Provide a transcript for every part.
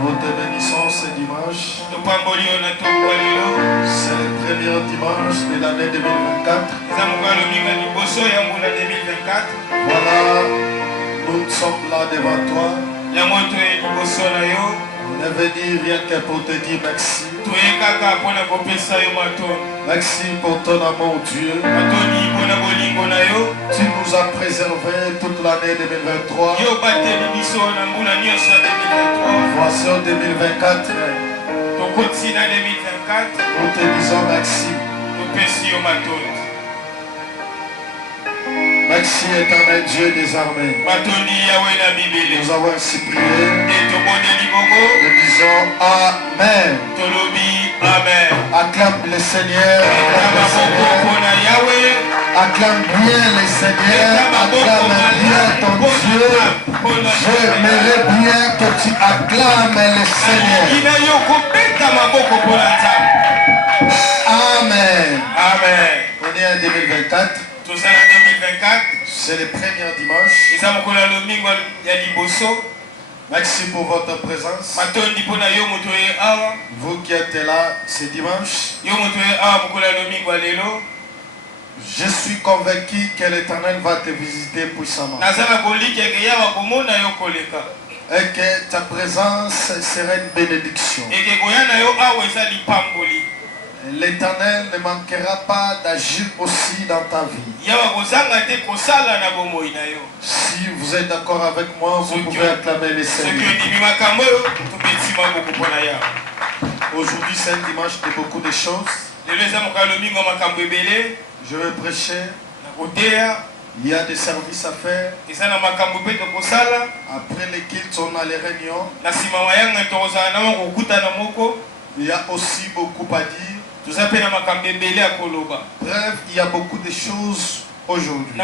Nous te bénissons ce dimanche. C'est le premier dimanche de l'année 2024. Voilà, nous sommes là devant toi. On est venu rien que pour te dire merci. Merci pour ton amour, Dieu. Tu nous as préservés toute l'année 2023. Voici en 2024. Nous te disons merci. Merci éternel Dieu des armées. Nous avons ainsi prié. Nous disons Amen. Acclame le Seigneur. Acclame bien le Seigneur. Acclame bien ton Dieu. J'aimerais bien que tu acclames le Seigneur. Amen. Amen. On est en 2024. C'est le premier dimanche. Merci pour votre présence. Vous qui êtes là ce dimanche, je suis convaincu que l'Éternel va te visiter puissamment. Et que ta présence sera une bénédiction. L'Éternel ne manquera pas d'agir aussi dans ta vie. Si vous êtes d'accord avec moi, vous pouvez acclamer le Seigneur. Aujourd'hui, c'est un dimanche de beaucoup de choses. Je vais prêcher. Il y a des services à faire. Après les cultes, on a les réunions. Il y a aussi beaucoup à dire. Bref, il y a beaucoup de choses aujourd'hui.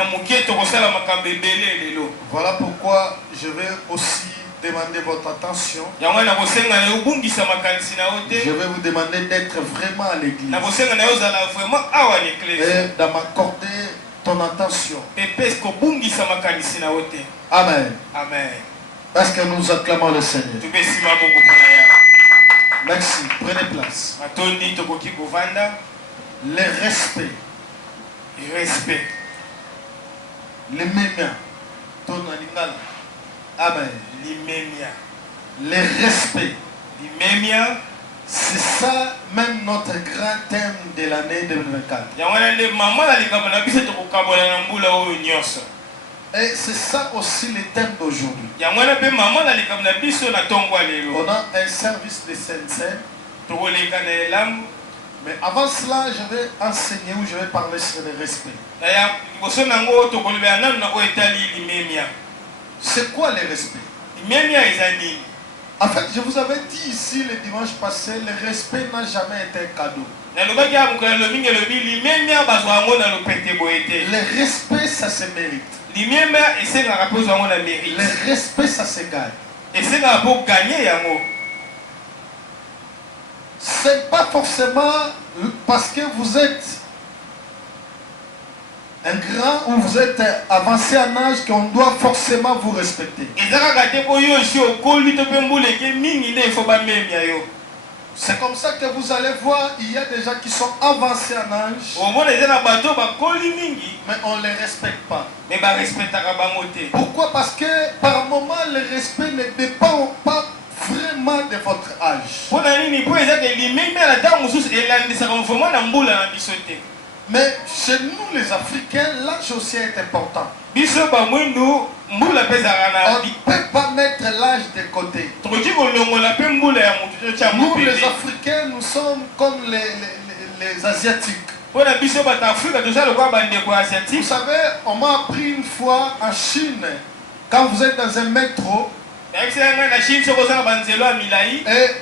Voilà pourquoi je vais aussi demander votre attention. Je vais vous demander d'être vraiment à l'église et de m'accorder ton attention. Amen. Amen. Parce que nous acclamons le Seigneur. Merci. Prenez place. Le respect. Respect. Le mémia. Amen. Le respect. C'est ça même notre grand thème de l'année 2024. Et c'est ça aussi le thème d'aujourd'hui. On a un service de Saint-Saint. Mais avant cela, je vais enseigner ou je vais parler sur le respect. C'est quoi le respect? En fait, je vous avais dit ici le dimanche passé, le respect n'a jamais été un cadeau. Le respect, ça se mérite. Le respect, ça se gagne. C'est pas forcément parce que vous êtes un grand ou vous êtes avancé en âge qu'on doit forcément vous respecter. C'est comme ça que vous allez voir, il y a des gens qui sont avancés en âge, mais on ne les respecte pas. Pourquoi? Parce que par moment, le respect ne dépend pas vraiment de votre âge. Mais chez nous les Africains, l'âge aussi est important. On ne peut pas mettre l'âge de côté. Nous les Africains, nous sommes comme les Asiatiques. Vous savez, on m'a appris une fois en Chine, quand vous êtes dans un métro, et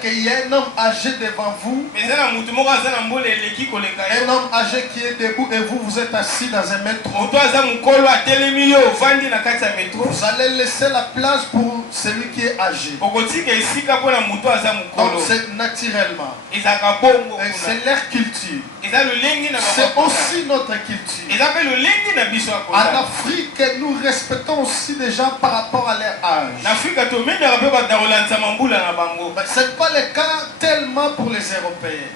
qu'il y a un homme âgé devant vous, un homme âgé qui est debout et vous êtes assis dans un métro, vous allez laisser la place pour celui qui est âgé. Donc c'est naturellement. Et c'est leur culture. C'est aussi notre culture. En Afrique, nous respectons aussi des gens par rapport à leur âge. c'est pas le cas tellement pour les Européens.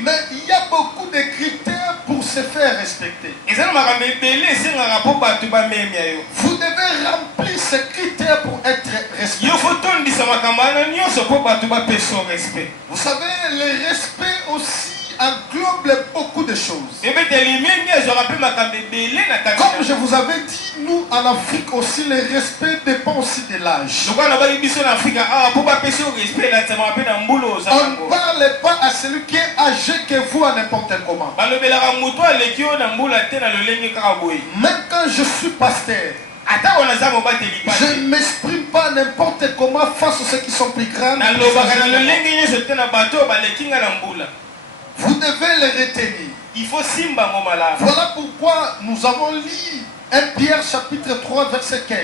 Mais il y a beaucoup de critères pour se faire respecter. Vous devez remplir ces critères pour être respecté. Vous savez, le respect aussi englobe beaucoup de choses. Comme je vous avais dit, nous en Afrique aussi, le respect dépend aussi de l'âge. On ne parle pas à celui qui est âgé que vous à n'importe comment. Même quand je suis pasteur, je ne m'exprime pas n'importe comment face à ceux qui sont plus grands. Vous devez les retenir. Voilà pourquoi nous avons lu 1 Pierre chapitre 3 verset 15.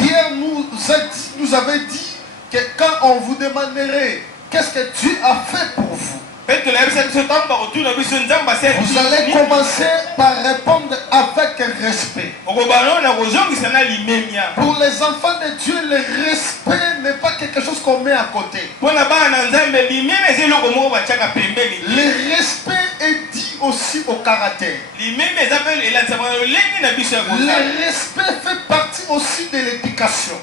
Pierre nous avait dit que quand on vous demanderait qu'est-ce que Dieu a fait pour vous, vous allez commencer par répondre avec respect. Pour les enfants de Dieu, le respect n'est pas quelque chose qu'on met à côté. Le respect est dit aussi au caractère. Le respect fait partie aussi de l'éducation.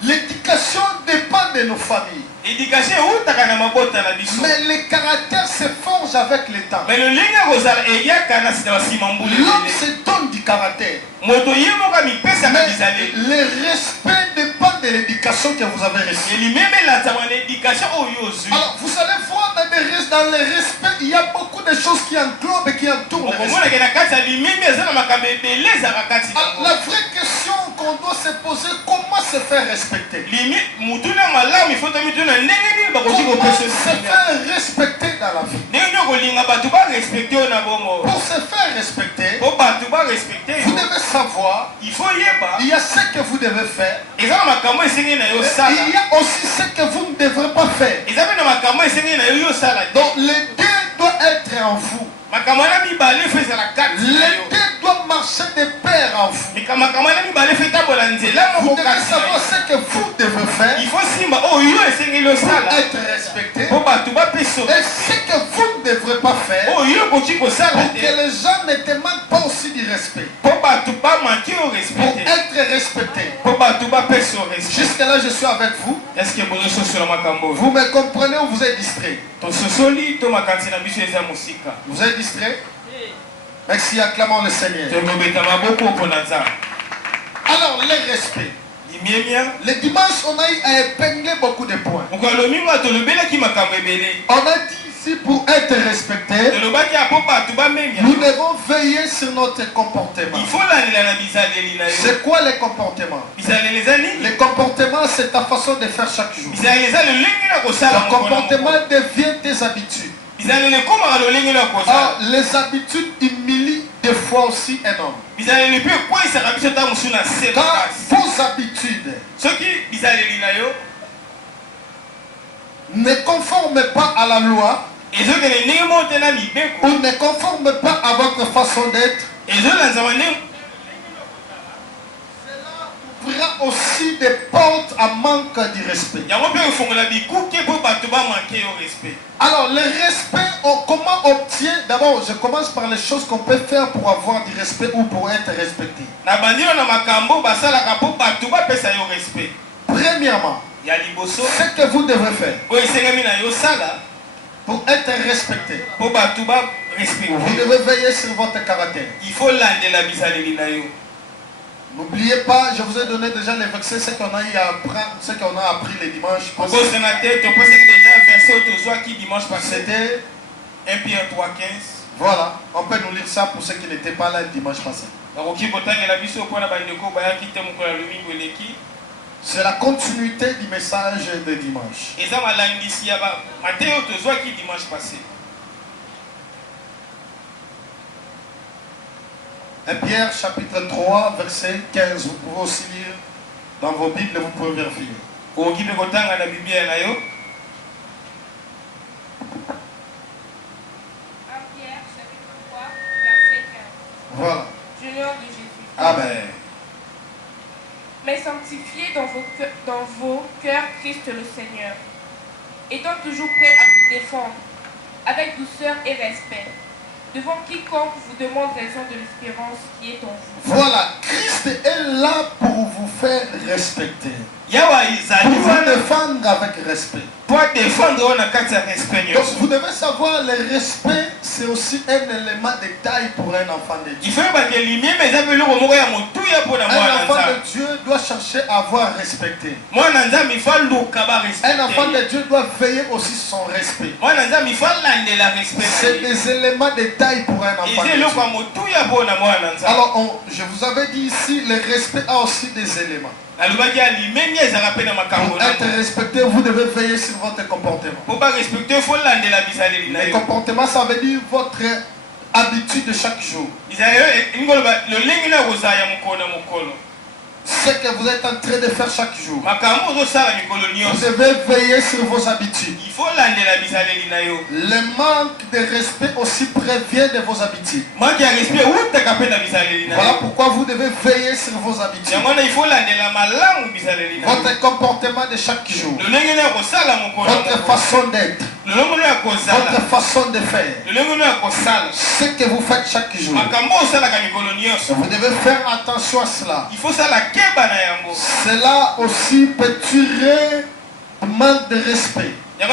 L'éducation dépend de nos familles. Mais le caractère se forge avec le temps. L'homme se donne du caractère. Mais le respect dépend de l'éducation que vous avez reçue. Alors vous allez voir dans le respect, il y a beaucoup de choses qui englobent et qui entourent le respect. Alors, la vraie question qu'on doit se poser, comment se faire respecter? Comment se faire respecter dans la vie? Pour se faire respecter, vous devez savoir, il y a ce que vous devez faire, il y a aussi ce que vous ne devrez pas faire. Donc les deux doivent être en vous. Les deux doivent marcher de pair en vous. Vous devez savoir ce que vous devez faire pour être respecté, et ce que vous ne devrez pas faire pour que les gens ne te manquent pas aussi du respect. Pour être respecté. Jusque là je suis avec vous. Vous me comprenez ou vous êtes distrait? Vous êtes distrait? Merci, acclamons le Seigneur. Alors, le respect. Le dimanche, on a eu à épingler beaucoup de points. On a dit ici, pour être respecté, nous devons veiller sur notre comportement. C'est quoi le comportement? Le comportement, c'est ta façon de faire chaque jour. Le comportement devient tes habitudes. Les habitudes humilient des fois aussi un homme. Quand vos habitudes ne conforment pas à la loi, ou ne conforment pas à votre façon d'être, ouvrira aussi des portes à manque du respect. Alors le respect, comment on obtient? D'abord, je commence par les choses qu'on peut faire pour avoir du respect ou pour être respecté. Premièrement, ce que vous devez faire pour être respecté, vous devez veiller sur votre caractère. N'oubliez pas, je vous ai donné déjà les versets, ce qu'on a appris les dimanches passés. C'était 1 Pierre 3,15. Voilà, on peut nous lire ça pour ceux qui n'étaient pas là le dimanche passé. C'est la continuité du message de dimanche. 1 Pierre chapitre 3 verset 15. Vous pouvez aussi lire dans vos Bibles, vous pouvez vérifier. 1 Pierre chapitre 3 verset 15. Voilà. Du nom de Jésus. Amen. Mais sanctifiez dans vos cœurs Christ le Seigneur, étant toujours prêt à vous défendre, avec douceur et respect, devant quiconque vous demande raison de l'espérance qui est en vous. Voilà, Christ est là pour vous faire respecter. Pour vous défendre avec respect. Donc vous devez savoir, le respect, c'est aussi un élément de taille pour un enfant de Dieu. Un enfant de Dieu doit chercher à avoir respecté. Un enfant de Dieu doit veiller aussi son respect. C'est des éléments de taille pour un enfant de Dieu. Alors, je vous avais dit ici, le respect a aussi des éléments. Pour être respecté, vous devez veiller sur votre comportement. Le comportement, ça veut dire votre habitude de chaque jour. Ce que vous êtes en train de faire chaque jour. Vous devez veiller sur vos habitudes. Le manque de respect aussi prévient de vos habitudes. Voilà pourquoi vous devez veiller sur vos habitudes. Votre comportement de chaque jour. Votre façon d'être. Votre façon de faire. Ce que vous faites chaque jour. Vous devez faire attention à cela. Cela aussi peut tirer manque de respect. Et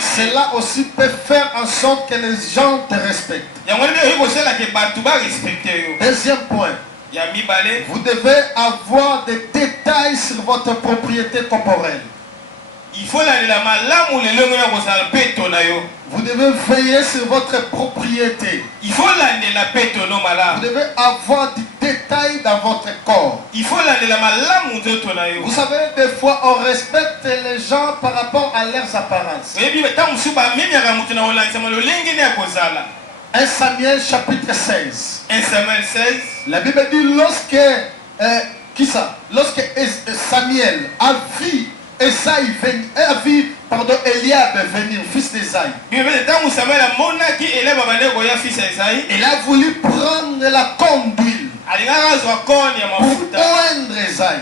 cela aussi peut faire en sorte que les gens te respectent. Deuxième point. Vous devez avoir des détails sur votre propriété corporelle. Vous devez veiller sur votre propriété. Vous devez avoir des détails dans votre corps. Vous savez, des fois, on respecte les gens par rapport à leurs apparences. 1 Samuel chapitre 16. 1 Samuel 16. La Bible dit lorsque Samuel a vu Eliab venir, fils d'Esaïe. Il a voulu prendre la corne d'huile pour oindre Esaïe.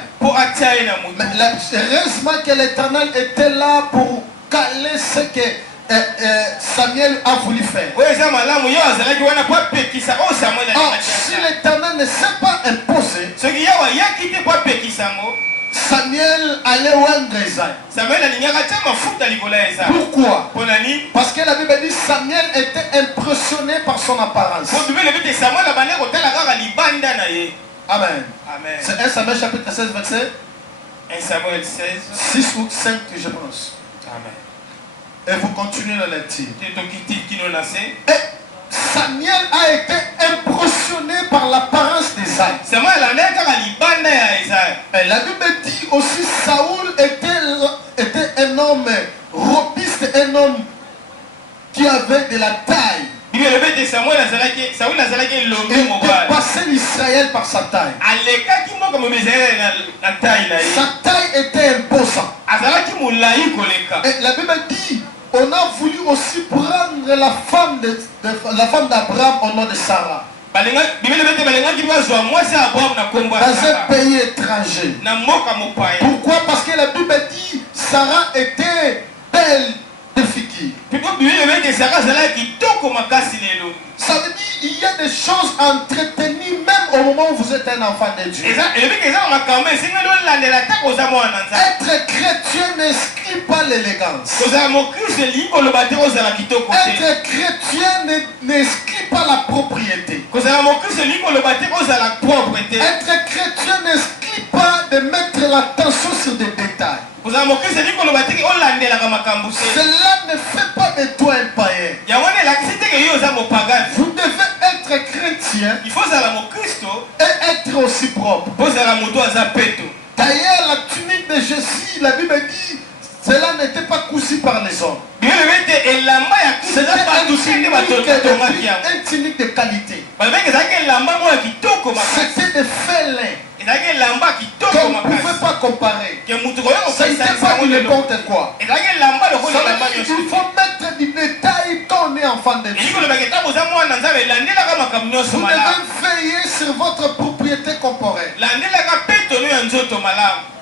Heureusement que l'Éternel était là pour caler ce que Samuel a voulu faire. Or, si l'Éternel ne s'est pas imposé, Samuel allait oindre Esaïe. Pourquoi? Parce que la Bible dit Samuel était impressionné par son apparence. Amen. C'est 1 Samuel chapitre 16 verset 1 Samuel 16 6 ou 5 je pense. Amen. Et vous continuez la lecture. Et Samuel a été impressionné par l'apparence d'Esaïe. Et la Bible dit aussi Saoul était un homme robuste, un homme qui avait de la taille. Il dépassait l'Israël par sa taille. Sa taille était imposante. Et la Bible dit on a voulu aussi prendre la femme d'Abraham au nom de Sarah. Dans un pays étranger. Pourquoi? Parce que la Bible dit Sarah était belle de figure. Ça veut dire il y a des choses entretenues même au moment où vous êtes un enfant de Dieu. Être chrétien n'inscrit pas l'élégance. Être chrétien n'inscrit pas la propriété. Être chrétien n'inscrit pas de mettre l'attention sur des détails. Cela ne fait pas de toi un païen. Vous devez être chrétien et être aussi propre. D'ailleurs, la tunique de Jésus, la Bible dit, cela n'était pas cousu par les hommes. C'était un tunique de qualité. C'était de félin. Qu'on ne pouvait pas comparer. Ce n'était pas du n'importe quoi. Il faut mettre du détail quand on est enfant enfants de Dieu, vous devez veiller sur votre propriété corporelle.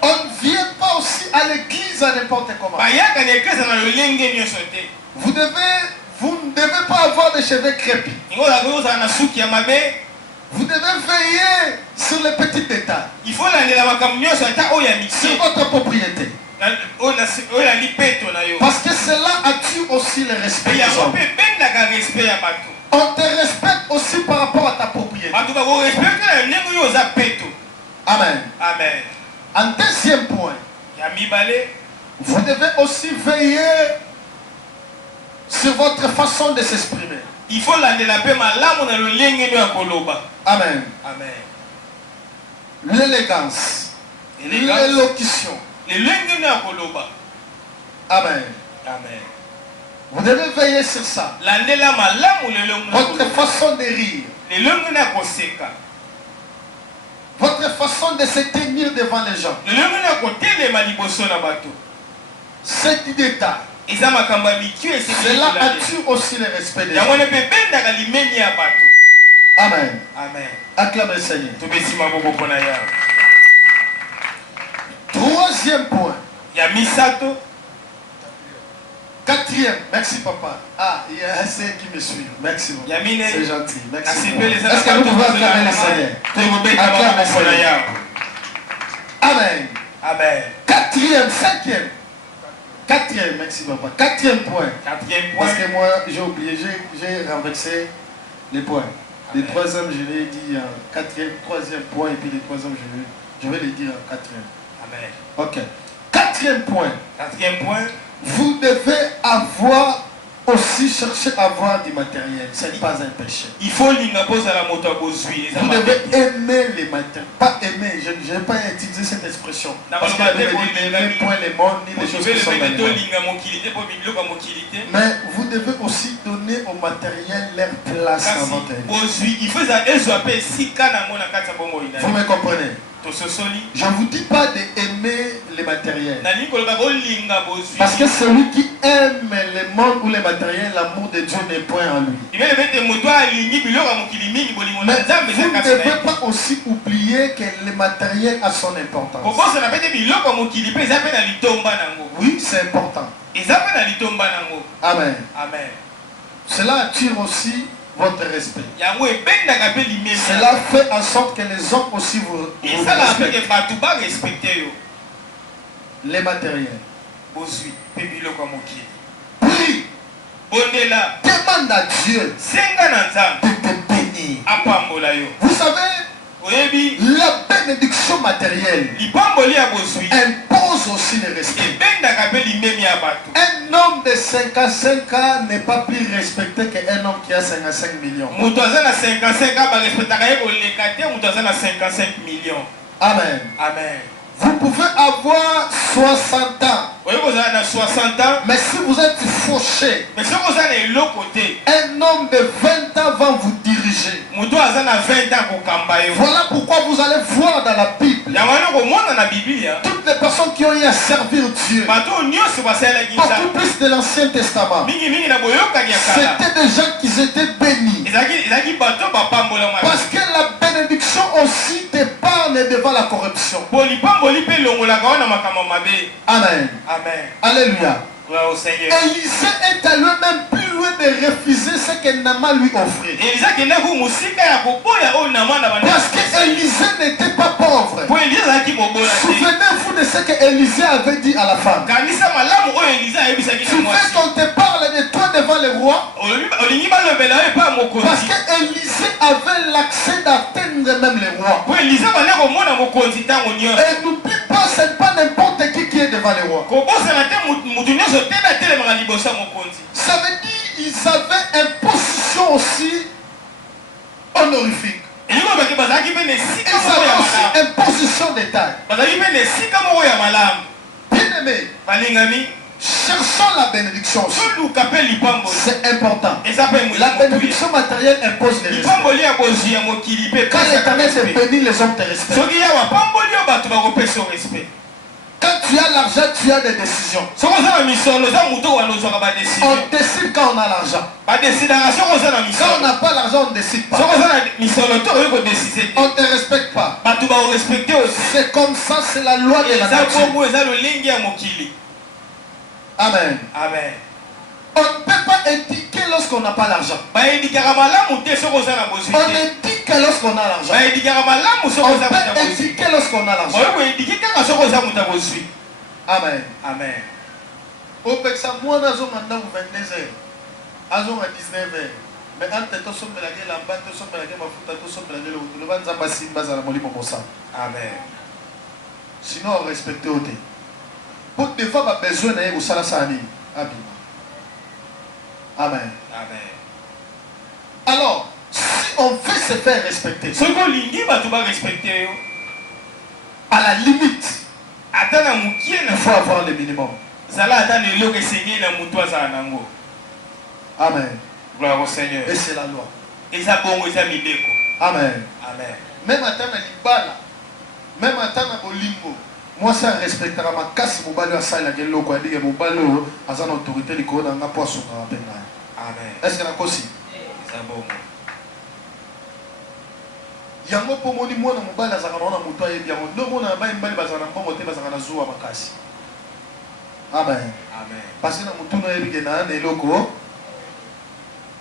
On ne vient pas aussi à l'église à n'importe comment. Vous ne devez pas avoir des cheveux crépus. Vous devez veiller sur les petits détails. Sur votre propriété. Parce que cela attire aussi le respect des hommes. On te respecte aussi par rapport à ta propriété. Amen. Amen. En deuxième point, vous devez aussi veiller sur votre façon de s'exprimer. Amen. Amen. L'élégance, l'élocution. Amen. Amen. Vous devez veiller sur ça. Votre façon de rire. Votre façon de se tenir devant les gens. C'est du détail. Cela attire aussi le respect des gens. Amen. Amen. Acclamez le Seigneur. Troisième point. Quatrième. Merci papa. Ah, il y a ceux qui me suivent. Merci beaucoup. C'est gentil. Merci. Est-ce que vous pouvez acclamer le Seigneur? Acclamez le Seigneur. Amen. Amen. Quatrième, cinquième. Quatrième, merci papa. Quatrième point. Parce que moi, j'ai oublié, j'ai renversé les points. Le troisième, je l'ai dit en quatrième, troisième point, et puis le troisième, je vais le dire en quatrième. Amen. Ok. Quatrième point. Vous devez avoir aussi chercher à avoir du matériel. Ce n'est pas un péché. Vous devez aimer les matériels. Pas aimer, je n'ai pas utilisé cette expression. Parce que vous n'aimez point les mondes ni les choses qui sont dans le monde. Mais vous devez aussi donner au matériel leur place dans votre vie. Vous me comprenez? Je ne vous dis pas d'aimer les matériels. Parce que celui qui aime le monde ou les matériels, l'amour de Dieu n'est point en lui. Mais vous ne devez pas aussi oublier que le matériel a son importance. Oui, c'est important. Amen. Amen. Cela attire aussi votre respect. Cela fait en sorte que les hommes aussi vous respectent. Les matériels. Prie. Demande à Dieu de te bénir. Vous savez, la bénédiction matérielle impose aussi le respect. Un homme de 55 ans n'est pas plus respecté qu'un homme qui a 55 millions. Amen. Amen. Vous pouvez avoir 60 ans. Mais si vous êtes fauché, un homme de 20 ans va vous diriger. Voilà pourquoi vous allez voir dans la Bible toutes les personnes qui ont eu à servir Dieu. Beaucoup plus de l'Ancien Testament. C'était des gens qui étaient bénis. Parce que la bénédiction aussi t'épargne devant la corruption. Amen. Amen. Alléluia. Élisée est allé même plus loin de refuser ce que Naaman lui offrait. Parce que Élisée n'était pas pauvre. Souvenez-vous de ce que Élisée avait dit à la femme. Tu veux qu'on te parle de toi devant le roi? Parce que Élisée avait l'accès d'atteindre même le roi. Et n'oublie pas, ce n'est pas n'importe qui est devant le roi. Ça veut dire qu'ils avaient une position aussi honorifique. Ils avaient aussi une position de taille. Bien-aimé, cherchons la bénédiction. C'est important. La bénédiction matérielle impose les respects. Quand l'Éternel se bénit, les hommes te respectent. Quand tu as l'argent, tu as des décisions. On décide quand on a l'argent. Quand on n'a pas l'argent, on ne décide pas. On ne te respecte pas. C'est comme ça, c'est la loi de la nature. Amen. Amen. On ne peut pas indiquer lorsqu'on n'a pas l'argent. On indique lorsqu'on a l'argent. On peut indiquer lorsqu'on a l'argent. Amen. Amen. Au Pexam, moi, je suis 22h. À 19h. Mais quand tu es sommes la gueule, tu sommes la gueule, tu sommes la gueule, tu vas nous passer une base à la molie pour ça. Amen. Sinon, on respecte au thé. Pour des fois, on a besoin d'aller au Salasani. Amen. Amen. Alors, si on veut se faire respecter, à la limite, il faut avoir le minimum. Amen. Gloire au Seigneur. Et c'est la loi. Amen. Amen. Même à temps de Libala, même à temps de Bolimbo, moi ça respectera ma casse, mon balou à ça, la gueule, quoi, dire mon balou, à son autorité, les codes, on n'a pas son rappel. Amen. Est-ce qu'il y a aussi? Yango pour moi, moi, mon balou, à sa grande moto, et bien, non, mon abat, une balle, bazar, un bon moté, bazar, un zoo à ma casse. Amen. Amen. Parce que nous avons dit que les locaux.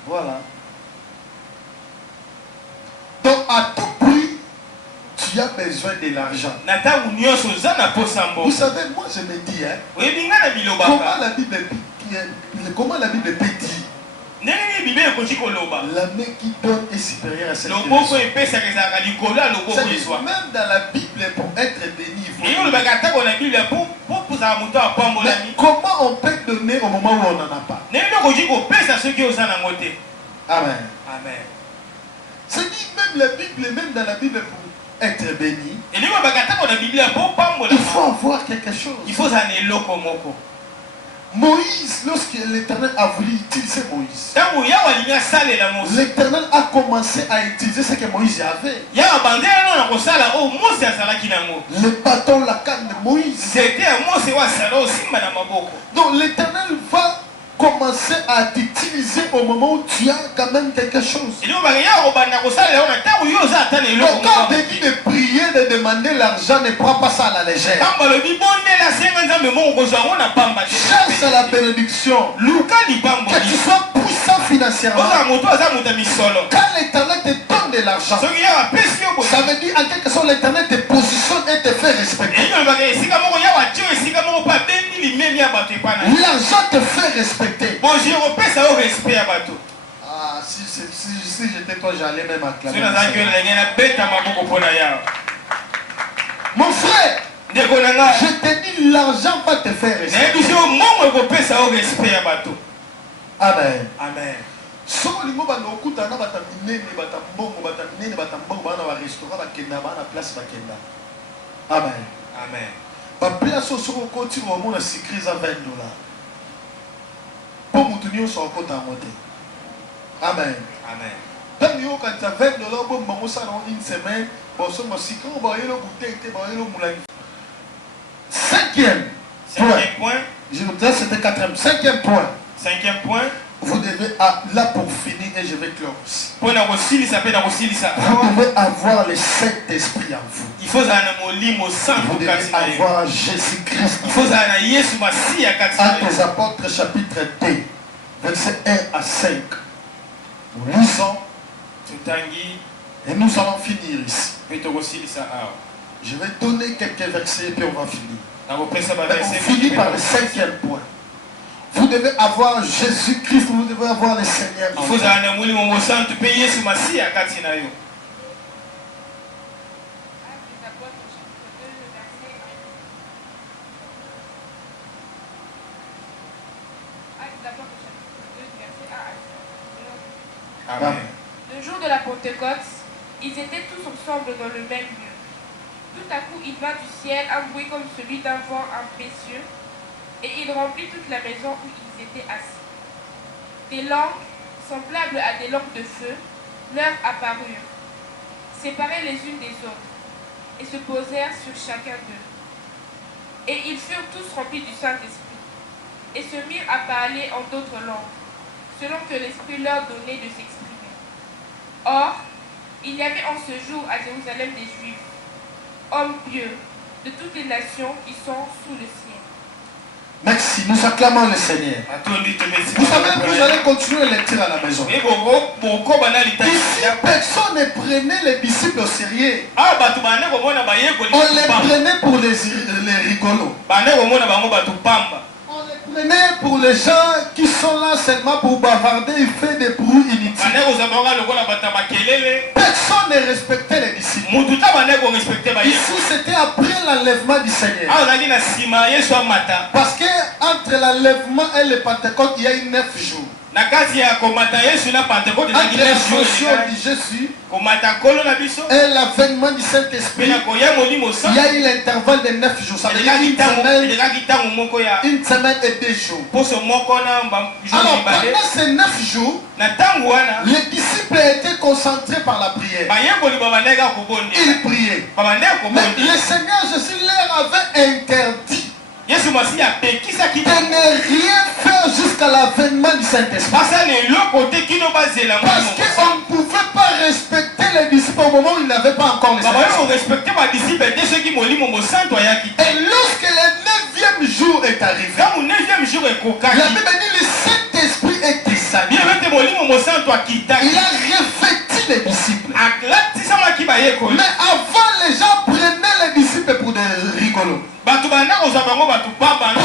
Voilà. Donc, à tout prix, tu as besoin de l'argent. Vous savez, moi je me dis, hein, comment la Bible peut dire la main qui donne est supérieure à celle qui reçoit. Même dans la Bible, pour être béni, il faut. Mais comment on peut donner au moment où on n'en a pas? Amen. Amen. C'est dit même la Bible, même dans la Bible, pour être béni, il faut avoir quelque chose. Il faut un loko moko. Moïse, lorsque l'Éternel a voulu utiliser Moïse, l'Éternel a commencé à utiliser ce que Moïse avait. Le bâton, la canne de Moïse. Donc l'Éternel va commencer à t'utiliser au moment où tu as quand même quelque chose. Donc quand tu dis de prier, de demander l'argent, ne prends pas ça à la légère. Cherche la bénédiction. Que tu sois puissant financièrement. Quand l'Éternel te donne de l'argent, ça veut dire en quelque sorte l'Éternel te positionne et te fait respecter. L'argent te fait respecter. Ah, si j'étais toi, j'allais même acclamer. Mon frère, je te dis, l'argent va te faire respecter. Amen. Amen. Amen. Amen. La place où on continue à monter $20. Pour nous tenir sur le côté à monter. Amen. Amen. Quand tu as $20, pour nous ça dans une semaine, bon, ça m'a si quand on va y aller au goûter, on va y aller au moulin. Cinquième point. Je vous disais c'était quatrième. Cinquième point. Vous devez, là pour finir et je vais clore. Vous devez avoir le Saint-Esprit en vous. Vous Vous devez avoir Jésus-Christ. Actes des Apôtres chapitre 2, verset 1 à 5. Nous lisons et nous allons finir ici. Je vais donner quelques versets et puis on va finir. On finit par le cinquième point. Vous devez avoir Jésus-Christ, vous devez avoir le Seigneur. Il faut payer sur ma scie à Katinayo. Amen. Le jour de la Pentecôte, ils étaient tous ensemble dans le même lieu. Tout à coup, il vint du ciel un bruit comme celui d'un vent impétueux, et il remplit toute la maison où ils étaient assis. Des langues, semblables à des langues de feu, leur apparurent, séparées les unes des autres, et se posèrent sur chacun d'eux. Et ils furent tous remplis du Saint-Esprit, et se mirent à parler en d'autres langues, selon que l'Esprit leur donnait de s'exprimer. Or, il y avait en ce jour à Jérusalem des Juifs, hommes pieux, de toutes les nations qui sont sous le ciel. Merci, nous acclamons le Seigneur. Vous savez, vous allez continuer à lecture à la maison. Ici, personne ne prenait les disciples au sérieux. On les prenait pour les rigolos. On les prenait pour les gens qui sont là seulement pour bavarder et faire des bruits inutiles. Personne ne respectait les disciples. Ici, c'était après l'enlèvement du Seigneur. Parce que entre l'enlèvement et le Pentecôte, il y a eu 9 jours. Entre l'ascension de Jésus et l'avènement du Saint-Esprit, il y a eu l'intervalle de 9 jours. Ça veut dire une semaine et 2 jours. Alors, pendant ces 9 jours, les disciples étaient concentrés par la prière. Ils priaient. Mais le Seigneur Jésus leur avait interdit de ne rien faire jusqu'à l'avènement du Saint-Esprit. Parce qu'on ne pouvait pas respecter les disciples au moment où ils n'avaient pas encore le Saint-Esprit. Et lorsque le 9e jour est arrivé, la Bible dit le Saint-Esprit est descendu. Il a revêtu les disciples. Mais avant, les gens prenaient les disciples pour des rigolos, pour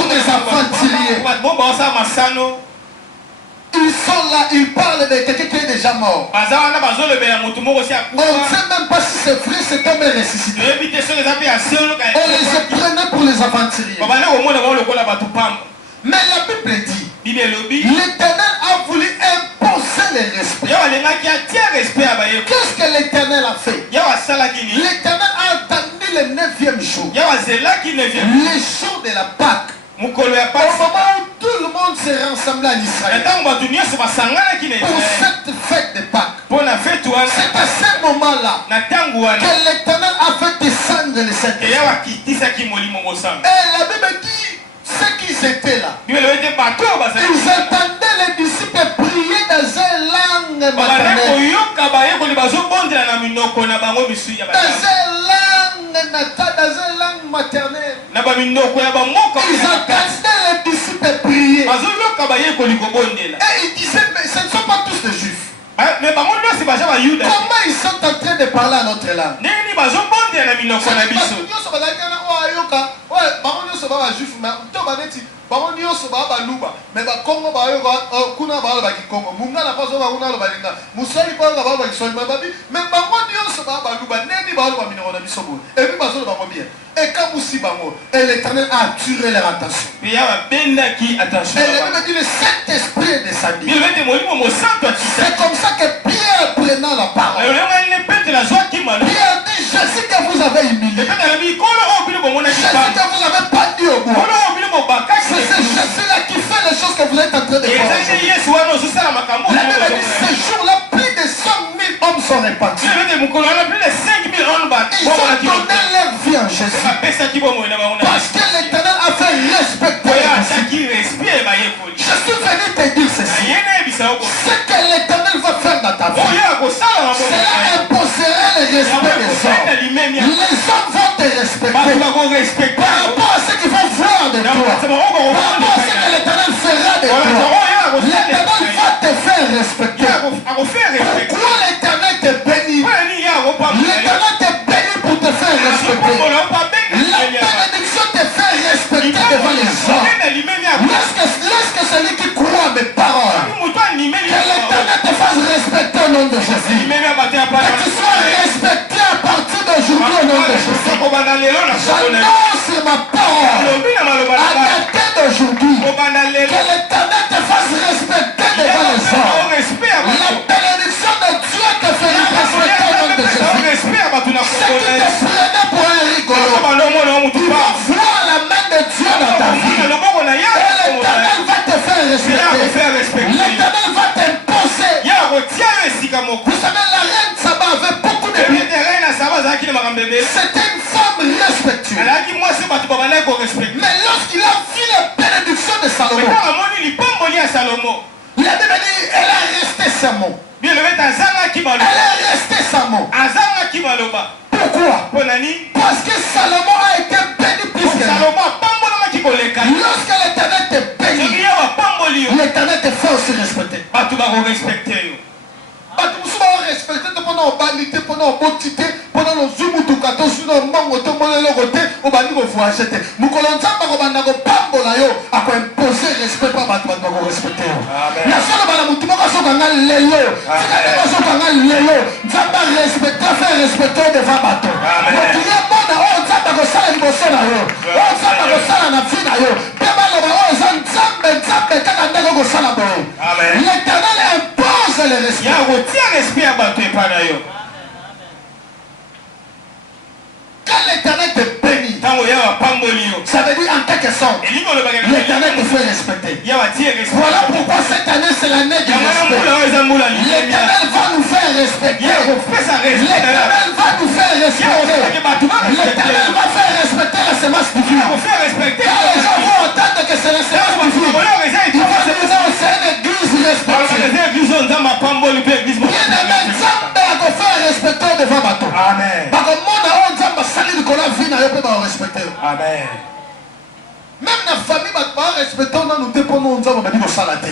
des aventuriers. Ils sont là, ils parlent de quelqu'un qui est déjà mort. On ne sait même pas si c'est vrai, cet homme est ressuscité. On les prenait pour les aventuriers. Mais la Bible dit, l'Éternel a voulu imposer le respect. Qu'est-ce que l'Éternel a fait? L'Éternel a attendu le 9e jour, le jour de la Pâque. Au moment où tout le monde s'est rassemblé en Israël pour cette fête de Pâques, c'est à ce moment-là que l'Éternel a fait descendre le Saint-Esprit. Et la Bible dit, ceux qui étaient là, ils entendaient les disciples prier dans une langue maternelle, dans une langue maternelle. Ils entendaient les disciples prier. Et ils disaient, mais ce ne sont pas tous des Juifs. Comment ils sont en train de parler à notre langue? Et l'Éternel a attiré leur attention. Et le Saint-Esprit est descendu. C'est comme ça que Pierre prenant la parole, Pierre dit, je sais que vous avez humilié, je sais que vous avez battu au bout. C'est ce Jésus-là qui fait les choses que vous êtes en train de faire. La Bible dit, ce jour-là, plus de 100 000 hommes sont répandus. Ils ont donné leur vie en Jésus. Parce que l'Éternel a fait respecter. Je suis venu te dire ceci. Ce que l'Éternel va faire dans ta vie, cela imposera le respect des hommes. Les hommes vont te respecter par rapport à ce qu'ils vont voir de toi, par rapport à ce que l'Éternel fera de toi. L'Éternel va te faire respecter. Pourquoi l'Éternel te bénit? L'Éternel te bénit pour te faire respecter. La bénédiction te fait respecter devant les hommes. Lorsque celui qui croit mes paroles, que l'Éternel te fasse respecter au nom de Jésus, que tu sois respecté à partir d'aujourd'hui au nom de Jésus. J'annonce ma parole à dater d'aujourd'hui, que l'Éternel te fasse respecter devant les hommes. La bénédiction de Dieu te fera respecter au nom de Jésus. Ce qui te prenait pour un rigolo, tu vas voir la main de Dieu dans ta vie. Et l'Éternel va te faire respecter. L'Éternel va t'imposer. Vous savez, la reine Saba avait beaucoup de bébés. C'était une femme respectueux. Mais lorsqu'il a vu la bénédiction de Salomon, la Bible dit elle a resté sa mot. Elle est restée sa mot. Pourquoi? Parce que Salomon a été béni plus que lui. Lorsque l'Éternel te bénit, l'Éternel te fait aussi respecter. Respecter pendant banalité, pendant beauté, pendant le zoom tout kato sur le mango to mon le côté au bani ko voyager te mukolonza ba ko banda ko pambola yo a ko imposer respect pa ba ko respecter. Amen. La sala bana mutu ko so kanga lelo. Sika ko so kanga lelo. Nzamba respecter faire respecter devant bateau. Amen. Tu es bon o nzamba ko sala ni boso na yo. O nzamba ko sala na fi na yo. Peba lo ba o nzamba kaka ndako ko sala bo. Amen. L'Éternel impose le respect. Ya ko tia respect à bateau et pas d'ailleurs. Quand l'Éternel te bénit, ça veut dire en quelque sorte, l'Éternel te fait respecter. Voilà pourquoi cette année c'est l'année du respect. L'Éternel va nous faire respecter. L'Éternel va nous faire respecter. L'Éternel va faire respecter la semence divine. Quand les gens vont entendre que c'est la semence divine, ils vont dire non, c'est une église respectée. Bien-aimé, Nzambe a ko faire respecter devant bateau. Amen. Amen. Même la famille va respecter on a nous dépendons nzambe ba diko sala te.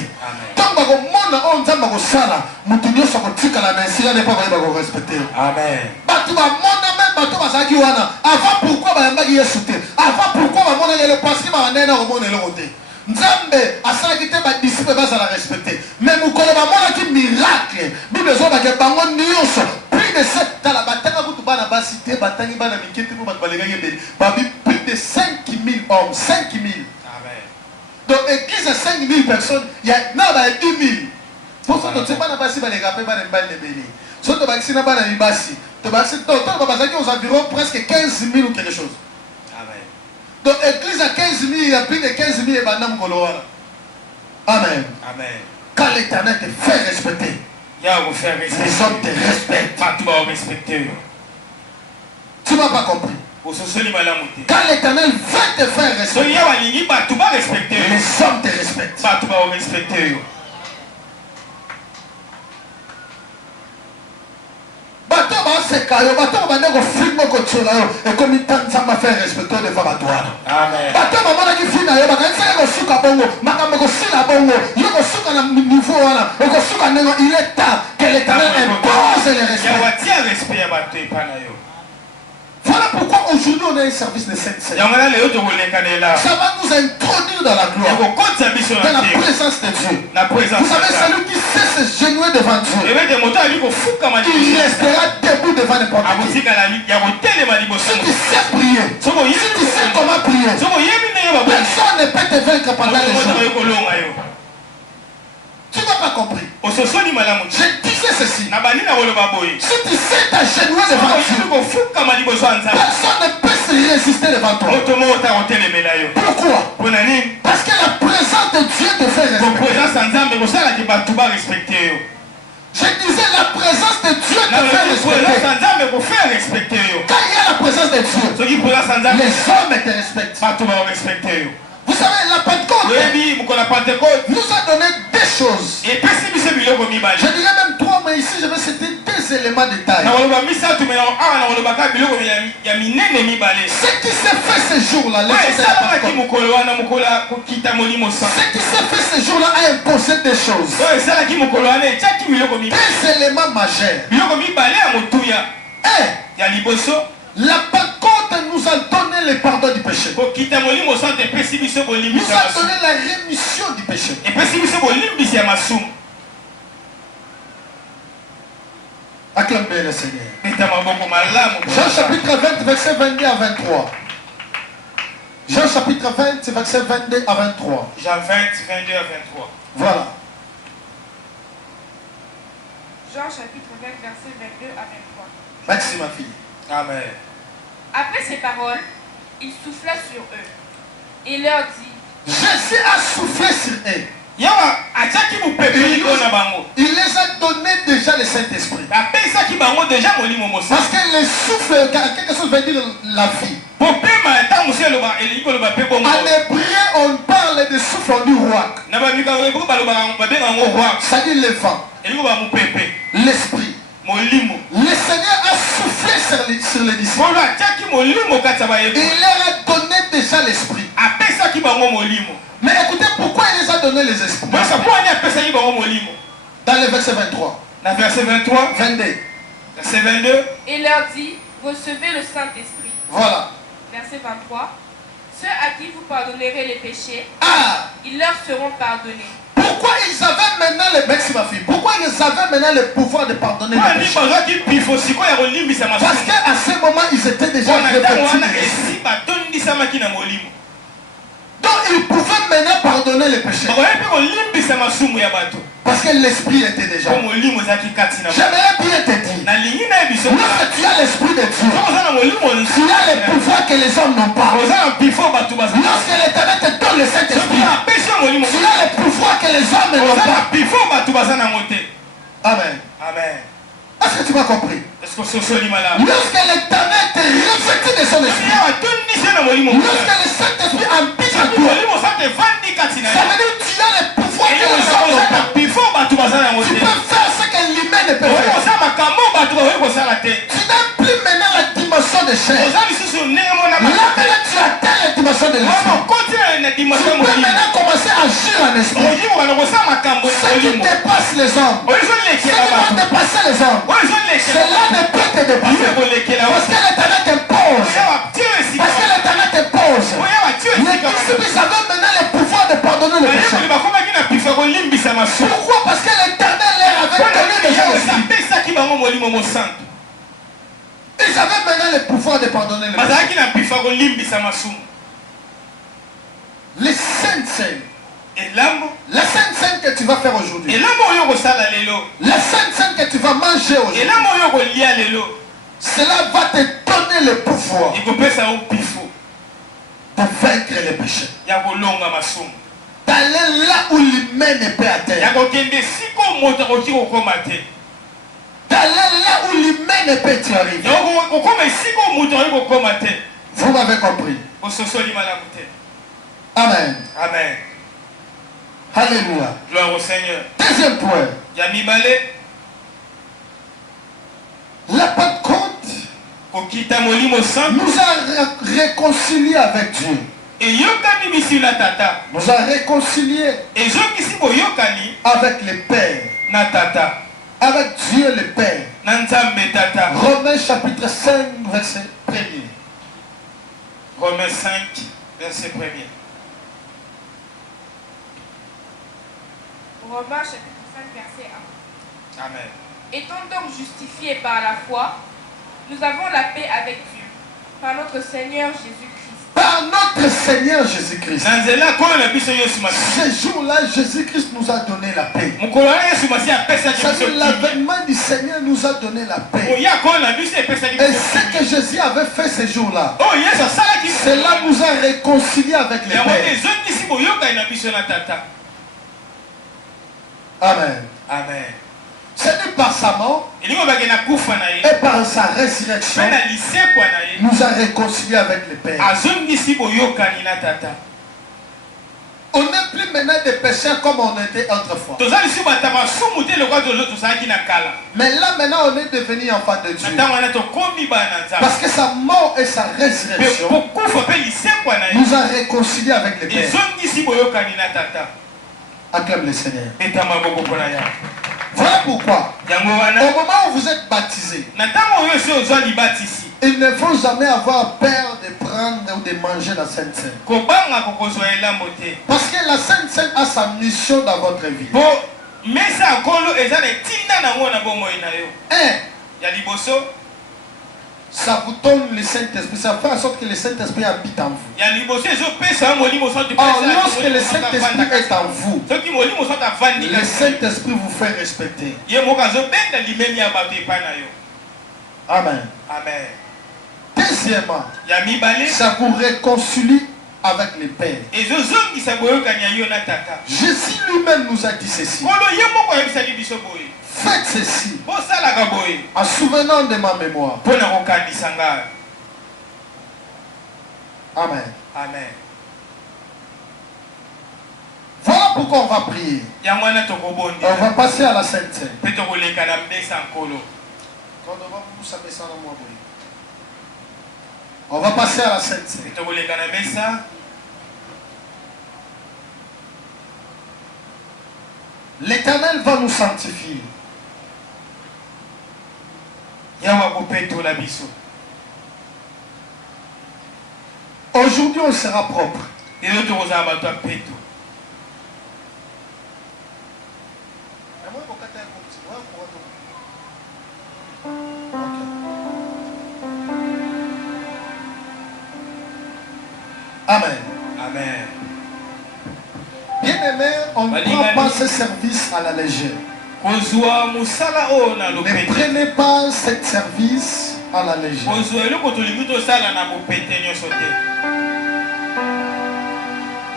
Tant ba ko mona on nzambe ko sala mutu nyoso ko tika la mesira ne pas ba ko respecter. Amen. Ba tu ba mona même ba to ba saki wana avant pourquoi ba yamba ki yesu te. Avant pourquoi ba mona le passer ba nena ko mona le côté. Nzambe asala ki te ba disciple ba sala respecter. Mais mukolo ba mona ki miracle. Bible zo ba ke bango nyoso. Plus de 7 dans la bataille vous bana ba cité batangi bana mikete pour ba balega yebe. Ba plus de 5000 hommes, 5000. Amen. Donc église à 5000 personnes, il y a non ba 10 000. Pour ça tu pas na basi ba les rapper ba les balles de béni. Surtout ba sina ba na libasi. To ba c'est donc ba ba aux environs presque 15 000 ou quelque chose. Amen. Donc église à 15 000, il y a plus de 15 000 et banam koloa. Amen. Amen. Quand l'Éternel te fait respecter, les hommes te respectent. Tu m'as pas compris. Quand l'Éternel veut te faire respecter, les hommes te respectent. Bateau va se cailler, bateau va ne film ko tsola yo et comme il tente ça m'a fait respecter devant bateau. Amen. Bateau va mona ki fina yo ba kan se ko suka bongo, makambe ko sila bongo, yo ko suka na niveau wana, ko suka nengo il est temps que l'Éternel impose le respect. Ya watia respect ya bateau et pas na yo. Voilà pourquoi aujourd'hui on a un service de Saint-Seigneur. Ça va nous introduire dans la gloire, dans la présence de Dieu. Vous savez, celui qui sait se genouiller devant Dieu, il restera debout devant n'importe qui. Si tu sais prier, si tu sais comment prier, personne ne peut te vaincre pendant les jours. Tu n'as pas compris. Je disais ceci. Si tu sais t'agenouiller devant Dieu, personne ne peut se résister devant toi. Pourquoi? Parce que la présence de Dieu te fait respecter. Je disais la présence de Dieu te fait respecter. Quand il y a la présence de Dieu, les hommes te respectent. Vous savez, la Pentecôte nous a donné des choses. Je dirais même 3, mais ici je vais citer 2 éléments de taille. Ce qui s'est fait ce jour-là, ce qui s'est fait ce jour-là a imposé des choses. 2 éléments majeurs. La Pentecôte nous a donné le pardon du péché. Nous a donné la rémission du péché. Acclamez le Seigneur. Jean chapitre 20, verset 22 à 23. Jean chapitre 20, verset 22 à 23. Jean 20, 22 à 23. Voilà. Jean chapitre 20, verset 22 à 23. Merci ma fille. Amen. Après ces paroles, il souffla sur eux et leur dit: Jésus a soufflé sur eux. Il les a donné déjà le Saint-Esprit. Parce que le souffle, quelque chose veut dire la vie. En hébreu, on parle de souffle du roi. Ça dit le vent, l'esprit. Le Seigneur a soufflé sur les disciples. Il leur a donné déjà l'esprit. Mais écoutez, pourquoi il les a donné les esprits? Dans le verset 23. Verset 23. 22. Verset 22. Et leur dit, recevez le Saint-Esprit. Voilà. Verset 23. Ceux à qui vous pardonnerez les péchés, Ah, ils leur seront pardonnés. pourquoi ils avaient maintenant le merci ma fille? Pourquoi ils avaient maintenant le pouvoir de pardonner les péchés? Parce qu'à ce moment ils étaient déjà revêtus. Donc ils pouvaient maintenant pardonner les péchés. Parce que l'esprit était déjà. J'aimerais bien te dire, lorsque tu as l'esprit de Dieu, tu as le pouvoir que les hommes n'ont pas. Lorsque l'Éternel te donne le Saint-Esprit, tu as le pouvoir que les hommes n'ont pas. Amen. Amen. Est-ce que tu m'as compris? Lorsque l'Éternel te revêtit de son esprit, lorsque le Saint-Esprit habite en toi, ça veut dire que tu as le pouvoir que les hommes n'ont pas. Tu peux faire ce que l'humain ne peut faire. Tu n'as plus maintenant la dimension de chair. Là maintenant tu atteins la dimension de l'esprit. Tu peux maintenant commencer à agir en esprit. Ce qui dépasse les hommes, ce qui va dépasser les hommes, cela ne peut te dépasser. Parce que l'Éternel t'impose. Parce que l'Éternel t'impose. Les disciples avaient maintenant le pouvoir de pardonner le péché. Pourquoi? Parce que l'Éternel leur avait donné déjà l'esprit. Ils avaient maintenant le pouvoir de pardonner le péché. Les saintes scènes. La sainte scène que tu vas faire aujourd'hui. La sainte scène que tu vas manger aujourd'hui. Cela va te donner le pouvoir de vaincre les péchés. D'aller là où l'humain ne peut atteindre. D'aller là où l'humain ne peut y arriver. Vous m'avez compris. Amen. Amen. Alléluia. Gloire au Seigneur. Deuxième point. La Pentecôte nous a réconciliés avec Dieu. Nous a réconciliés avec le Père. Avec Dieu le Père. Romains chapitre 5, verset 1er. Romains 5, verset 1er. Romains chapitre 5, verset 1. Amen. Étant donc justifiés par la foi, nous avons la paix avec Dieu, par notre Seigneur Jésus-Christ. Par notre Seigneur Jésus-Christ. Ce jour-là, Jésus-Christ nous a donné la paix. L'avènement du Seigneur nous a donné la paix. Et ce que Jésus avait fait ce jour-là, cela nous a réconciliés avec le Père. Amen. Amen. C'est par sa mort et par sa résurrection nous a réconciliés avec le Père. On n'est plus maintenant des pécheurs comme on était autrefois. Mais là maintenant on est devenu enfant de Dieu. Parce que sa mort et sa résurrection nous a réconciliés avec le Père. Acclame le Seigneur. Voilà pourquoi, au moment où vous êtes baptisés, il ne faut jamais avoir peur de prendre ou de manger la Sainte Seine. Parce que la Sainte Seine a sa mission dans votre vie. Ça vous donne le Saint-Esprit, ça fait en sorte que le Saint-Esprit habite en vous. Or, lorsque le Saint-Esprit est en vous, le Saint-Esprit vous fait respecter. Amen. Amen. Deuxièmement, ça vous réconcilie avec le Père. Jésus lui-même nous a dit ceci. Faites ceci en souvenant de ma mémoire. Amen. Amen. Voilà pourquoi on va prier. On va passer à la Sainte Seine. On va passer à la Sainte Seine. L'Éternel va nous sanctifier. Aujourd'hui, on sera propre. Amen. Amen. Bien-aimé, on ne prend pas ce service à la légère. Ne prenez pas ce service à la légère.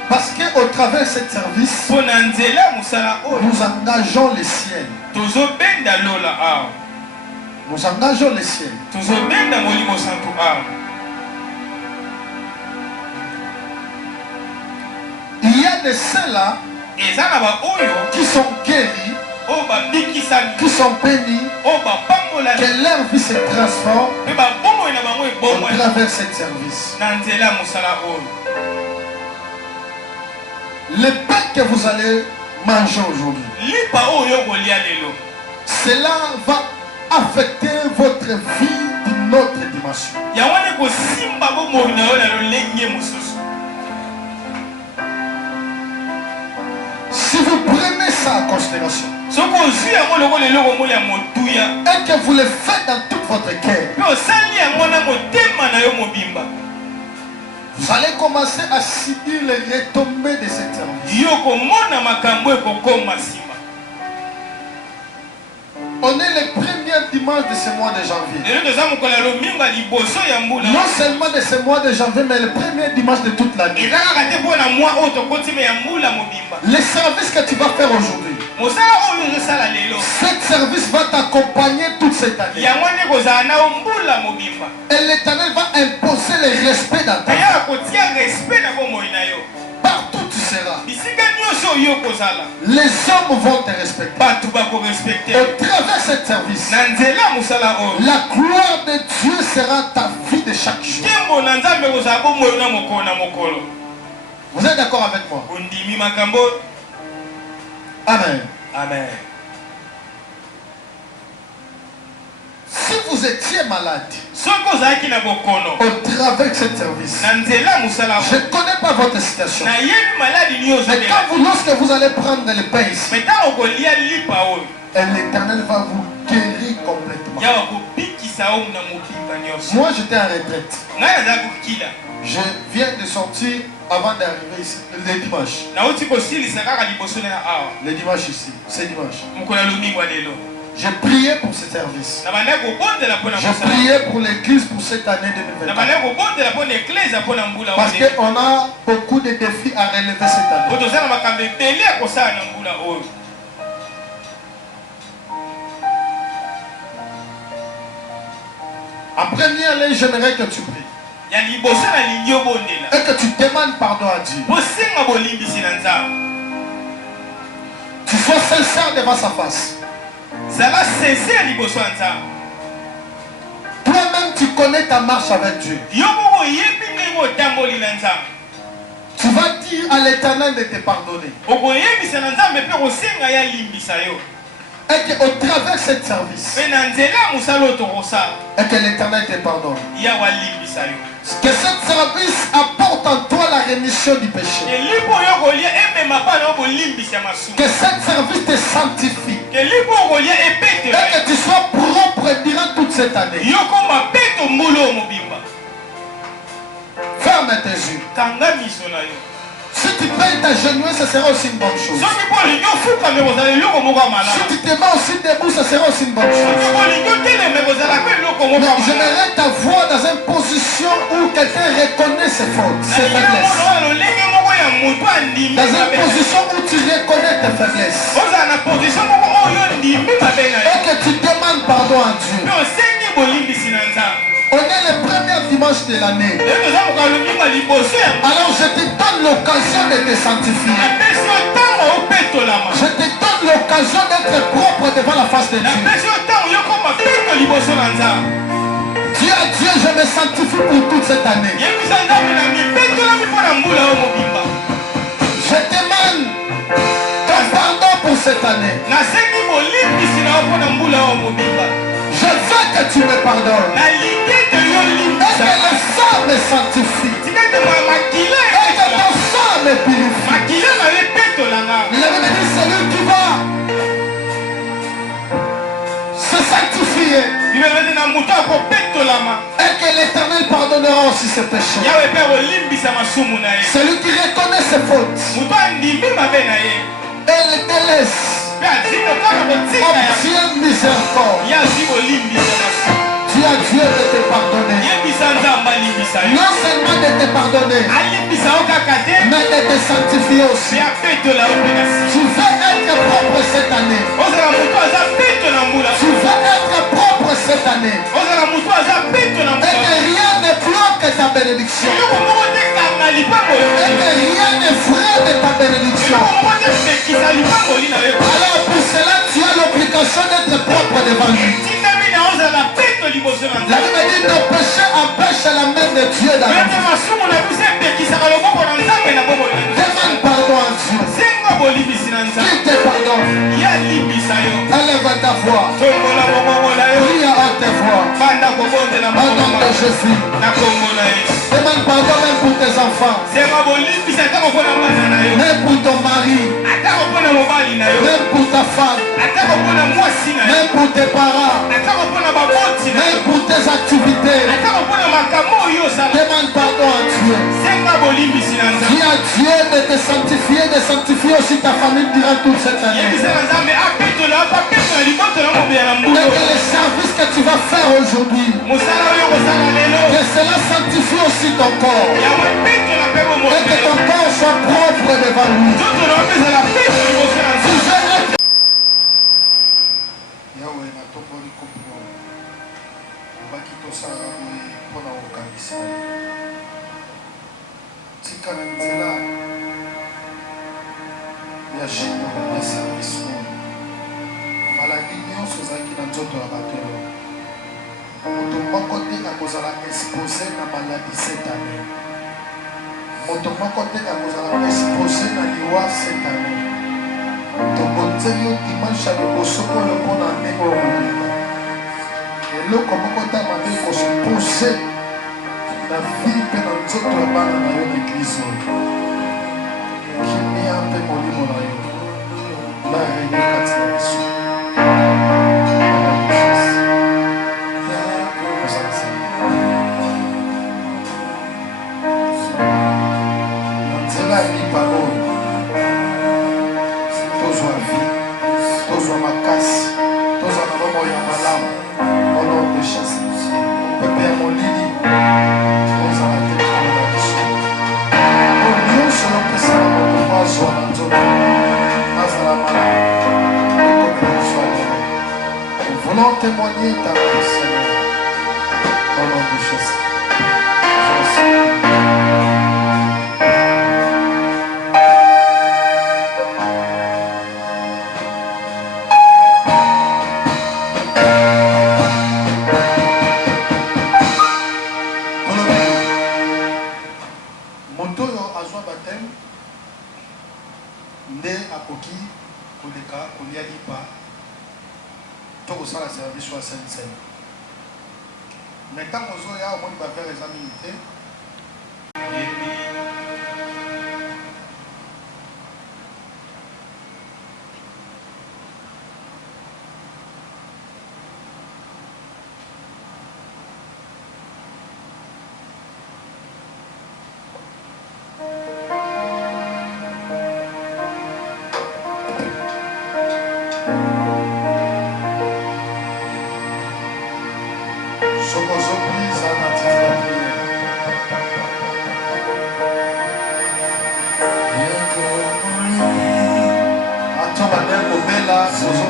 Parce qu'au travers de ce service, nous engageons les ciels. Nous engageons les ciels. Il y a de ceux-là qui sont guéris, qui sont bénis, que leur vie se transforme au travers de ce service. Le pain que vous allez manger aujourd'hui, cela va affecter votre vie d'une autre dimension. Si vous prenez ça en considération et que vous le faites dans tout votre cœur, vous allez commencer à subir les retombées de cette service. On est le premier dimanche de ce mois de janvier. Non seulement de ce mois de janvier, mais le premier dimanche de toute l'année. Le service que tu vas faire aujourd'hui, ce service va t'accompagner toute cette année. Et l'Éternel va imposer le respect dans ta vie. Partout tu seras, les hommes vont te respecter. Au travers de ce service, la gloire de Dieu sera ta vie de chaque jour. Vous êtes d'accord avec moi? Amen. Amen. Si vous étiez malade au travers de ce service, je ne connais pas votre situation. Mais lorsque vous allez prendre le pain ici, et l'Éternel va vous guérir complètement. Moi j'étais en retraite. Je viens de sortir avant d'arriver ici, le dimanche. Le dimanche ici, c'est dimanche. J'ai prié pour ce service. J'ai prié pour l'église pour cette année 2020. Parce qu'on a beaucoup de défis à relever cette année. En première ligne, j'aimerais que tu pries. Et que tu demandes pardon à Dieu. Tu sois sincère devant sa face. Toi-même tu connais ta marche avec Dieu. Tu vas dire à l'Éternel de te pardonner. Et qu'au travers de ce service, et que l'Éternel te pardonne. Que ce service apporte en toi la rémission du péché. Que ce service te sanctifie. Et que tu sois propre durant toute cette année. Ferme tes yeux. Si tu payes ta genouille, ce sera aussi une bonne chose. Si tu te mets aussi debout, ce sera aussi une bonne chose. Mais j'aimerais ta voix dans une position où quelqu'un reconnaît ses fautes, ses faiblesses. Dans une position où tu reconnais tes faiblesses. Et que tu demandes pardon à Dieu. On est le premier dimanche de l'année. Alors je te donne l'occasion de te sanctifier. Je te donne l'occasion d'être propre devant la face de Dieu. Dieu à Dieu, je me sanctifie pour toute cette année. Je demande ton pardon pour cette année. Je veux que tu me pardonnes. Et que le sang me sanctifie. Et que ton sang me purifie. Il avait dit celui qui va se sanctifier. Et que l'Éternel pardonnera aussi ses péchés. Celui qui reconnaît ses fautes. Et le délaisse. Obtient miséricorde. Dis à Dieu de te pardonner. Non seulement de te pardonner, mais de te sanctifier aussi. Tu veux être propre cette année. Tu veux être propre cette année. Et que rien ne bloque ta bénédiction. Et que rien ne freine ta bénédiction. Alors pour cela, tu as l'obligation d'être propre devant lui. La Bible dit nos péchés empêchent la main de Dieu d'aller. Demande pardon à Dieu. Qu'il te pardonne. Élève ta voix. Prie à haute voix. Au nom de Jésus. Demande pardon même pour tes enfants. Même pour ton mari. Même pour ta femme. Même pour tes parents. Même pour tes activités. Demande pardon à Dieu. Dis à Dieu de te sanctifier, de sanctifier aussi ta famille durant toute cette année. Et que le service que tu vas faire aujourd'hui, que cela sanctifie aussi ton corps. Et que ton corps soit propre devant lui. tika na nzela ya jino ya service oyo maladi nyonso ezalaki na nzoto ya bato oyo moto moko te akozala expose na maladi cette année. Moto moko te akozala expose na liwa cette année. Tobonzeli yo dimanche ya liboso oyo mpona ndenge oyo mobimba eloko moko te mabe ekosepose na vie mpe na nzoto ya bana na yo na eglise oyo kimia mpe molimo na yo na renie kati na biso na nzela ya lipa oyo tozwa vie tozwa makasi tozwa na bomoi ya malamu au nom de Jésus pepe ya molili ozala te kola biso oyo nyonso yopesana moto po azwa na nzoto azala malamu ekomela biso alelo nous voulons témoigner ta vie Seigneur au nom de Jésus. Mais quand on a au moins faire les amis, Sozo